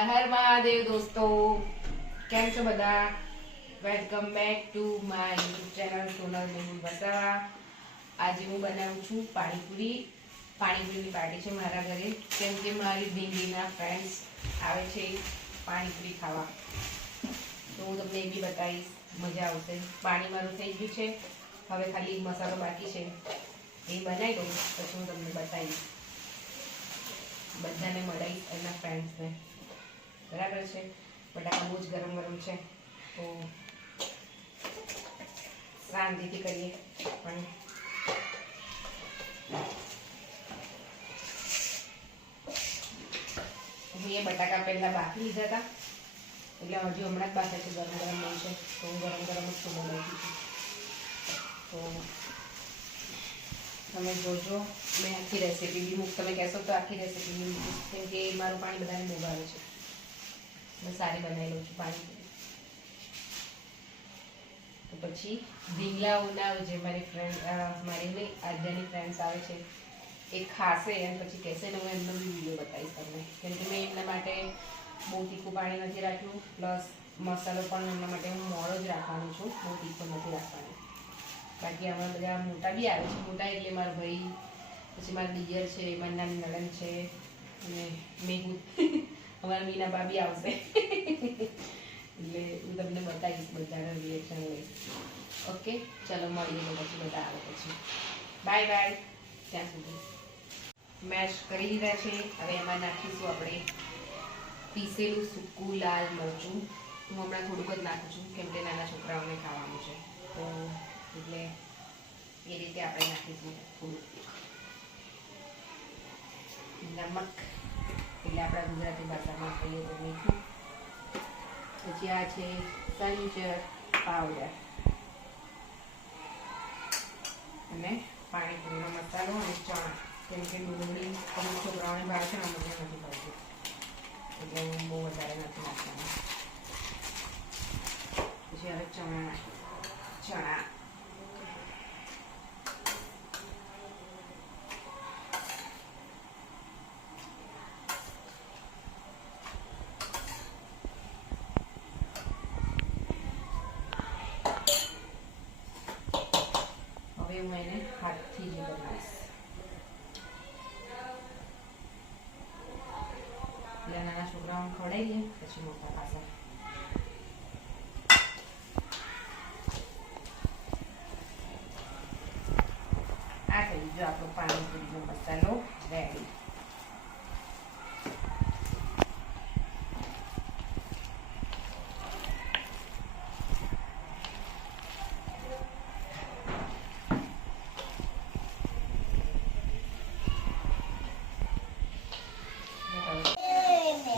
હર હર મહાદેવ દોસ્તો, કેમ છો બધા? Welcome back to my YouTube channel Sonal Mehul Vasava. આજે હું બનાવું છું પાણીપુરી. પાણીપુરીની પાર્ટી છે મારા ઘરે, કેમ કે મારી દિલ્હીના ફ્રેન્ડ્સ આવે છે પાણીપુરી ખાવા. તો હું તમને એ બી બતાવીશ, મજા આવશે. પાણી મારું થઈ ગયું છે, હવે ખાલી મસાલો બાકી છે, એ બનાવી દઉં પછી હું તમને બતાવીશ. બધાને મળાવીશ, એના ફ્રેન્ડ્સને. બરાબર છે. બટાકા બહુ જ ગરમ ગરમ છે, તો શાંતિથી કરીએ. પણ મેં બટાકા પહેલા બાફી લીધા હતા, એટલે હજુ હમણાં જ બાફે છે, ગરમ ગરમ નહીં છે, તો હું ગરમ ગરમ જ છું બનાવી છું. તો તમે જોજો, મેં આખી રેસીપી બી મૂક, તમે કહેશો તો આખી રેસીપી બી મૂકીશ, કેમ કે મારું પાણી બધાને બહુ ભાવે છે. मैं सारी बनाई लूँ पानी. तो પછી ઢીંગલાઓના જે મારી ફ્રેન્ડ મારી નહીં આદ્યાની ફ્રેન્ડ્સ આવે છે, એ ખાશે અને પછી કહેશે ને હું એમનો બી વિડીયો બતાવીશ તમને, કેમ કે મેં એમના માટે બહુ તીખું પાણી નથી રાખ્યું, પ્લસ મસાલો પણ એમના માટે હું મોડો જ રાખવાનું છું, બહુ તીખું નથી રાખવાનું. બાકી અમારા બધા મોટા બી આવે છે, મોટા એટલે મારા ભાઈ, પછી મારા દિયર છે, મારી નાની નણંદ છે, અને મેહુલ અમારા મીના બા બી આવશે. એટલે હું તમને બતાવીશ, બધાના રિએક્શન લઈશ. ઓકે, ચલો મળીએ તો પછી બધા આવે પછી. Bye bye. ત્યાં સુધી મેશ કરી દીધા છે. હવે એમાં નાખીશું આપણે પીસેલું સૂકું લાલ મરચું. હું હમણાં થોડુંક જ નાખું છું, કેમ કે નાના છોકરાઓને ખાવાનું છે, તો એટલે એ રીતે આપણે નાખીશું થોડુંક નમક, એટલે આપણા ગુજરાતી ભાષામાં કહીએ તો મીઠું. પછી આ છે સંચર પાવડર અને પાણીપુરીનો મસાલો અને ચણા, કેમ કે ડુંગળી અમુક છોકરાઓને ભાવે છે ને અમુકને નથી ભાવતું, એટલે હું બહુ વધારે નથી નાખવાનું. પછી હવે ચણા હું એને હાથથી જ બનાવીશ. એટલે નાના છોકરાઓને ખવડાવી દઈએ, પછી મોટા પાસે. આ થઈ ગયો આપણો પાણીપુરીનો મસાલો રેડી.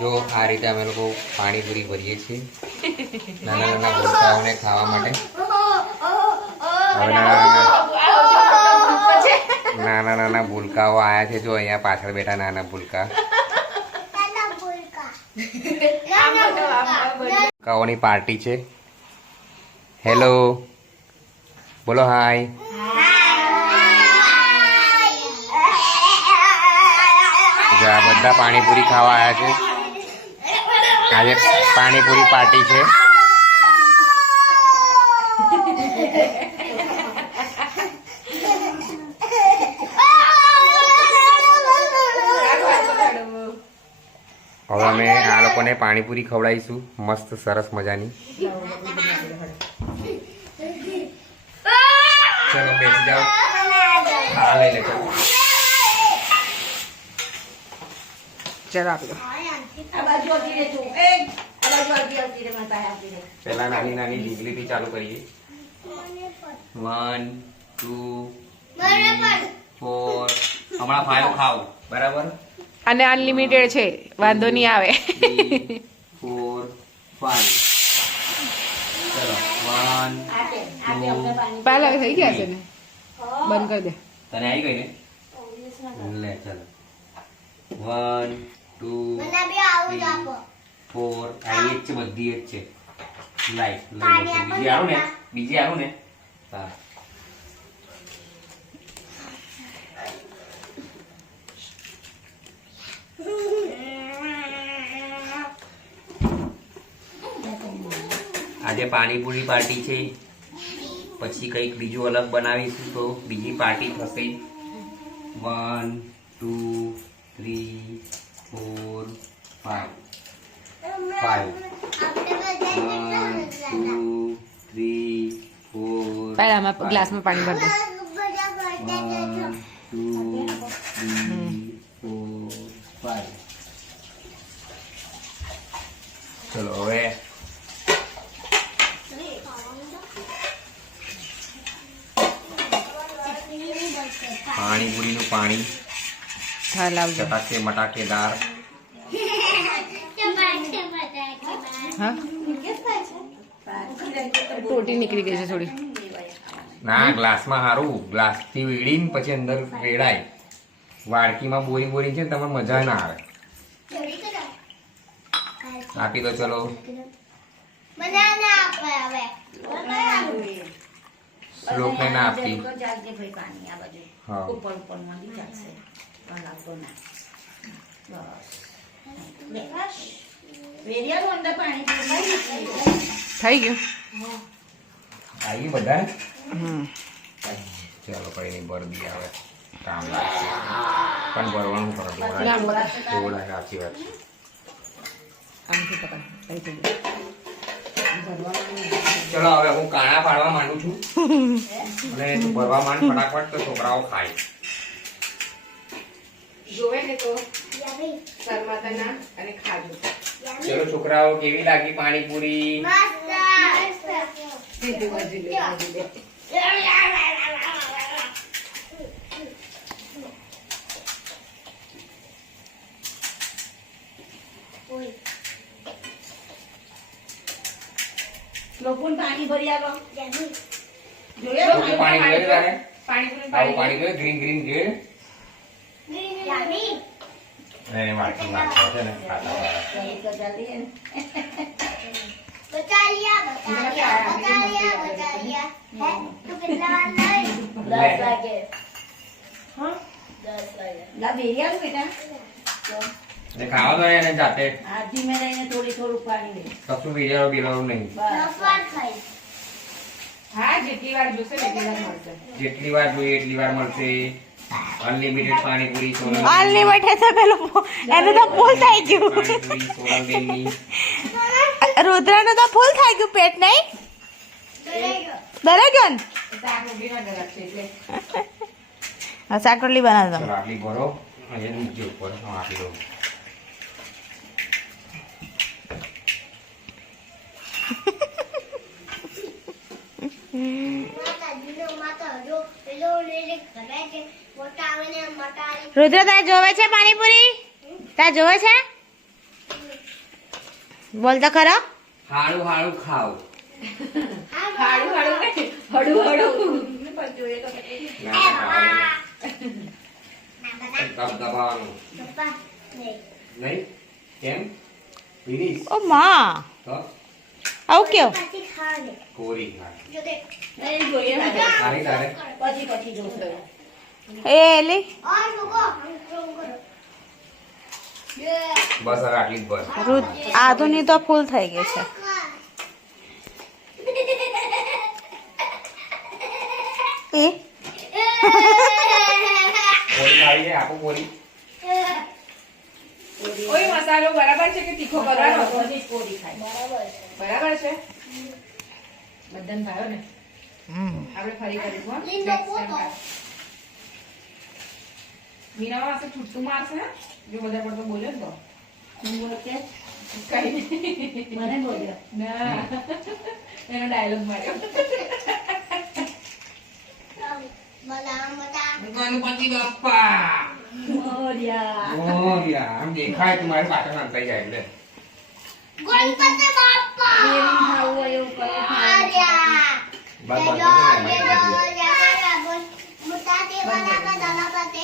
જો આ રીતે અમે લોકો પાણીપુરી ભરીએ છીએ નાના નાના ભૂલકાઓને ખાવા માટે. હવે નાના નાના ભૂલકાઓ આવ્યા છે, જો અહીંયા પાછળ બેઠા નાના ભૂલકા. ભૂલકાઓની પાર્ટી છે. હેલો બોલો, હાય. આ બધા પાણીપુરી ખાવા આવ્યા છે. આજે પાણીપુરી પાર્ટી છે. હવે અમે આ લોકોને પાણીપુરી ખવડાવીશું મસ્ત સરસ મજાની. ચલો બેસી જાઓ, હા લઈ લે. ચલો આપી દો. પહેલા નાની નાની ઢીંગલીથી ચાલુ કરીએ. 1 2 3 4. હમણાં 5 ખાવ, બરાબર? અને અનલિમિટેડ છે, વાંધો નહીં આવે. 4 5. ચલો 1 2. પહેલા થઈ ગયા છે ને, બંધ કરી દે. તને આવી ગઈ ને? લે ચાલો 1 2 3 4. આ એક છે, બધી એક છે. લાઈટ બીજી આવું ને. હા આજે પાણીપુરી પાર્ટી છે, પછી કંઈક બીજું અલગ બનાવીશું તો બીજી પાર્ટી થશે. 1 2 3 4 5 પહેલા આમાં ગ્લાસમાં પાણી ભર દે. 1 2 3 4 5. ચલો હવે પાણીપુરીનું પાણી હા લાવજો. ચટાકે મટાકેદાર. હા ટોટી નીકળી ગઈ છે થોડી. ના ગ્લાસમાં સારું, ગ્લાસથી વેડીને પછી અંદર રેડાય. વાડકીમાં બોરી બોરી છે તમને મજા ના આવે. આપી દો ચલો. શ્લોકને ના આપતી. હા થઈ ગયું. આવી બધા હમ ચાલો કઈ નહીં ભર દી આવે કામ લાગશે પણ ભરવાનું કરો સાચી વાત છે. આમથી પકડ. થઈ ગયું. ચલો હવે હું કાણા પાડવા માંડું છું અને તું ભરવા માંડ ફટાફટ તો છોકરાઓ ખાય. જોવે ને તો શરમાતા ના અને ખાજો. ચલો છોકરાઓ કેવી લાગી પાણીપુરી? સીધી બાજુ લે, બાજુ લે. લોકોને પાણી ભરી આવો. લોકો પાણી જોઈએ તારે? પાણીપુરી આવું પાણી જોઈએ ગ્રીન ગ્રીન જોઈએ એને વાટકી નાખવા છે ને ખાતા વાળા. લા બેરિયા બેટા ને ખાવા દો એને જાતે. આજી મેં લઈને થોડું પાણી લે. કશું વિચારો બિલાડું નહીં. હા જેટલી વાર જોશે ને એટલી વાર મળશે. જેટલી વાર જોઈએ એટલી વાર મળશે. અનલિમિટેડ પાણીપુરી સોનલ. અનલિમિટેડ તો પેલું એનું તો ફૂલ થઈ ગયું. પાણીપુરી સોનલબેનની. રુદ્રનું તો ફૂલ થઈ ગયું પેટ નહીં દરેક જણ શાક રોટલીમાં જરાક છે એટલે શાક રોટલી બનાવતો. ચલો આટલી ભરો અને નીચે ઉપર હું આપી દઉં. રુદ્ર તારે જોવે છે પાણીપુરી? તારે જોવે છે? બોલ તો ખરો. હાળું હાળું ખાવ. હાડું હાડું નહીં, હળું હળું. ના ખાવાનું. દબાવવાનું નહીં કેમ ફિનિશ ઓ માં તો આવું કેવું? કોરી ખાય. નહીં જોઈએ ને. ખાલી તારે પછી જોશે. એ એલી બસ હવે આટલી જ બસ. આધુની તો ફૂલ થઈ ગઈ છે. એ કોરી ખાવી છે આપો કોરી. ઓય મસાલો બરાબર છે કે તીખો કરવાનો? બધી જ કોરી ખાય. બરાબર છે. બધાને ભાવ્યો ને? આપણે ફરી કરીશું હો. Next time પાછું. મીનામાં આસે છૂટું મારશે હે? જો વધારે પડતો બોલે ને તો હું બોલ કે કઈ નહીં. મને બોલ્યો. ના એનો ડાયલોગ માર્યો. ગણપતિ બાપ્પા મોર્યા. મોરિયા આમ દેખાય તો મારી પાછળ નાખતા જાય એટલે એવું ખાવું હોય એવું કરે. Bus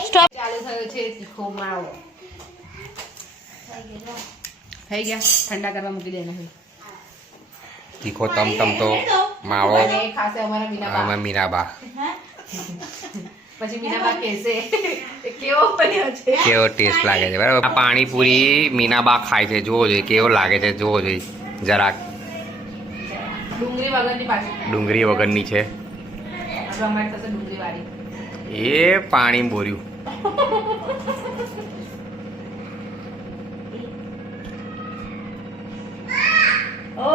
stop. ચાલુ થયો છે તીખો માવો. થઈ ગયા ઠંડા કરવા મૂકી દેના હવે. તીખો તમતમતો માવો અને એ ખાશે અમારા મીનાબા. આમાં મીરાબા. પછી મીનાબા કહેશે કેવો બન્યો છે. કેવો ટેસ્ટ લાગે છે બરાબર. આ પાણીપુરી મીનાબા ખાય છે જોવો જોઈએ કેવો લાગે છે જોવો જોઈએ જરાક. ડુંગળી વગરની પાછી ડુંગળી વગરની છે. હવે અમારી થશે ડુંગળી વાળી. એ પાણી બોર્યું. ઓ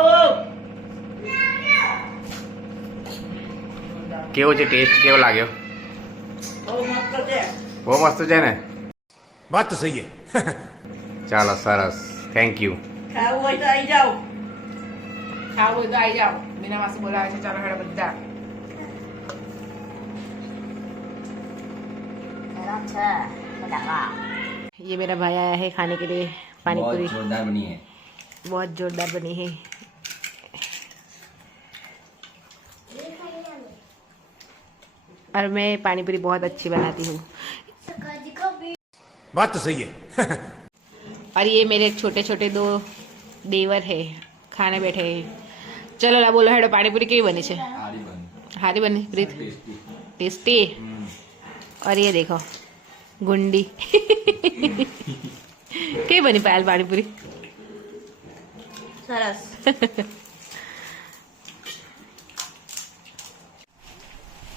કેવો છે ટેસ્ટ? કેવો લાગ્યો? બહુ મસ્ત છે. બહુ મસ્ત છે ને? बात तो सही है. ચાલો સરસ, થેન્ક યુ. ખાવું હોય તો આવી જાઓ. ખાવું હોય તો આવી જાઓ. મીના માસી બોલાવે છે. ચાલો હેડો બધા. ગરમ છે બટાકા. ये मेरा भाई आया है खाने के लिए पानी पूरी. જોરદાર બની है. बहुत जोरदार बनी है. और मैं पानी पूरी बहुत अच्छी बनाती हूँ. बात तो सही है. और ये मेरे छोटे छोटे दो देवर है, खाने बैठे हैं. चलो ला बोलो हेडो पानी पूरी केवी बनी છે? हारी बनी प्रीत? टेस्टी. और ये देखो गुंडी. केवी बनी पायल पानी पूरी? સરસ.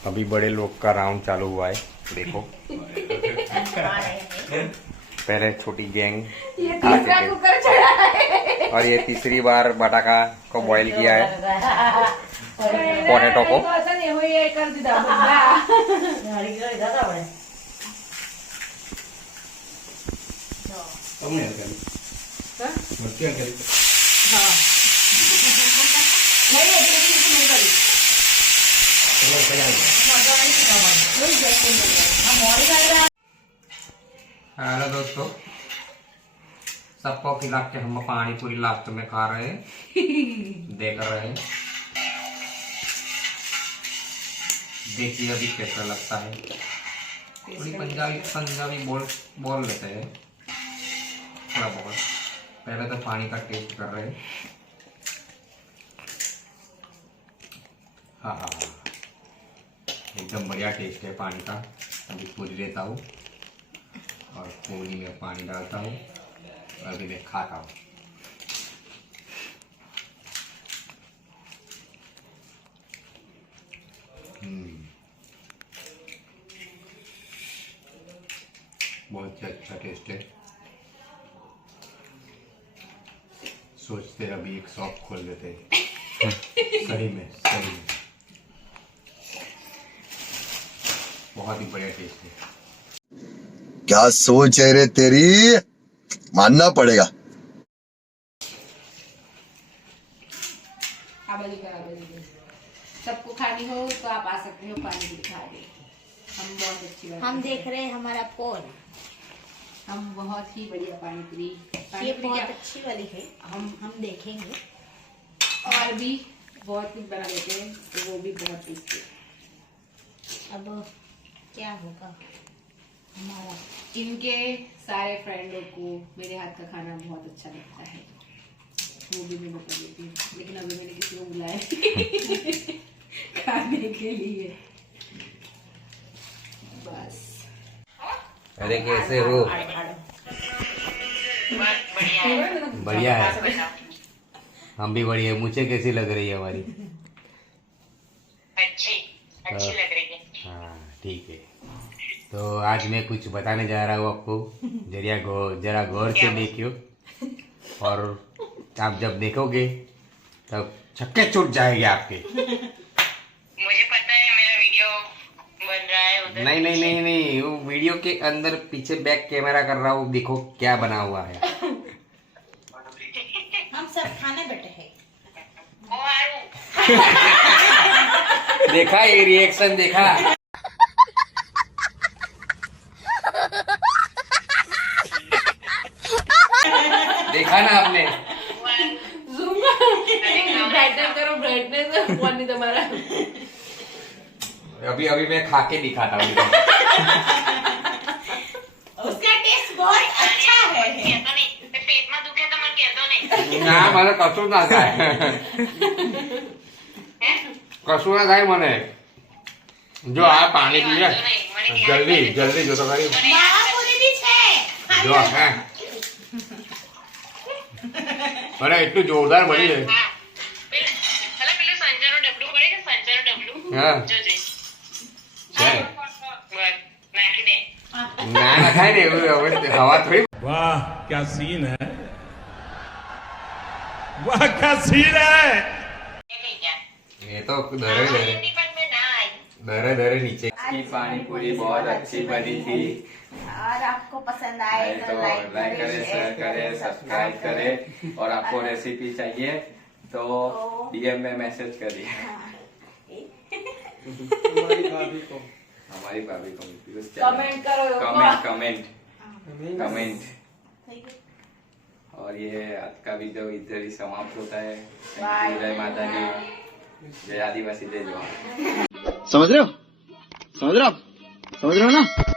अभी बड़े लोग का राउंड चालू हुआ है, देखो. पहले छोटी गैंग ये खा तीसरा चुके कुकर चढ़ा है. और ये तीसरी बार बटाका को बॉईल किया है, पोटैटो को. પસંદ એવું એ કરી દીધા બધા. ગાડી કરી જતા આપણે. હા. નહીં એટલે બીજું નહીં કરી. हेलो दोस्तों, सबको खिला के हम पानी पूरी लास्ट में खा रहे हैं, देख रहे हैं. देखिए अभी कैसा लगता है. थोड़ी पंजाबी पंजाबी बोल लेते हैं थोड़ा बहुत. पहले तो पानी का टेस्ट कर रहे हैं. हाँ हाँ हाँ, एकदम बढ़िया टेस्ट है पानी का. अभी पूरी लेता हूँ और पूरी में पानी डालता हूँ और अभी मैं खाता हूँ. बहुत ही अच्छा टेस्ट है. सोचते हैं अभी एक शॉप खोल देते हैं. सही में बहुत ही बढ़िया टेस्ट है. क्या सोच है रे तेरी, मानना पड़ेगा. आ बाजू का, आ बाजू का. सबको खानी हो तो आप आ सकते हो पानी पूरी खाने. हम बहुत अच्छी बात हम देख रहे हैं हमारा फोन. हम बहुत ही बढ़िया पानी पूरी. ये बहुत अच्छी वाली है. हम देखेंगे. और भी बहुत कुछ बना लेते हैं तो वो भी बहुत टेस्टी. अब क्या होगा हमारा. इनके सारे फ्रेंडों को मेरे हाथ का खाना बहुत अच्छा लगता है, वो भी मैं बता देती हूँ. लेकिन अभी मैंने किसी को बुलाया खाने के लिए. बस. अरे कैसे हो? बढ़िया है. हम भी बढ़िया. मुझे कैसी लग रही है हमारी? अच्छी लग रही है. हाँ ठीक है. तो आज मैं कुछ बताने जा रहा हूँ आपको. जरा गौर से देखियो और आप जब देखोगे तब छक्के छूट जाएंगे आपके. मुझे पता है मेरा वीडियो बन रहा है उधर. नहीं, वो वीडियो के अंदर पीछे बैक कैमरा कर रहा हूँ. देखो क्या बना हुआ है. हम सब खाने बैठे हैं. ओ आरू, देखा ये रिएक्शन देखा. देखा ना आपने. ब्राइटनेस करो, ब्राइटनेस फोन नहीं तुम्हारा. अभी मैं खा के दिखाता हूँ. उसका टेस्ट बहुत अच्छा है. કહેતો નહીં. તે પેટમાં દુખે તો મને કહેતો નહીં. ના મને કશું ના થાય. કશું ના થાય મને. જો આ પાણી પીએ જલ્દી જો તો કરી. માવાપુરી भी છે. જો હા. અરે એટલું જોરદાર બની છે. હા. પેલું હા જોજે છે. બસ નાખી દે ના ના થાય ને એવું હવે હવા થોડી वाह क्या सीन है वाह क्या सीन है એ લઈ જા એ તો દરે દરે પણ મેં ના આવી दरे दरे नीचे की पानी पूरी बहुत अच्छी बनी थी और आपको पसंद आए तो लाइक करें शेयर करें सब्सक्राइब करें और आपको रेसिपी चाहिए तो डीएम में मैसेज करिए हमारी भाभी को कमेंट करो कमेंट कमेंट कमेंट और ये आज का वीडियो इधर ही समाप्त होता है Thank you, जय माता दी जय आदिवासी जय जवान समझ रहे हो आप समझ रहे हो ना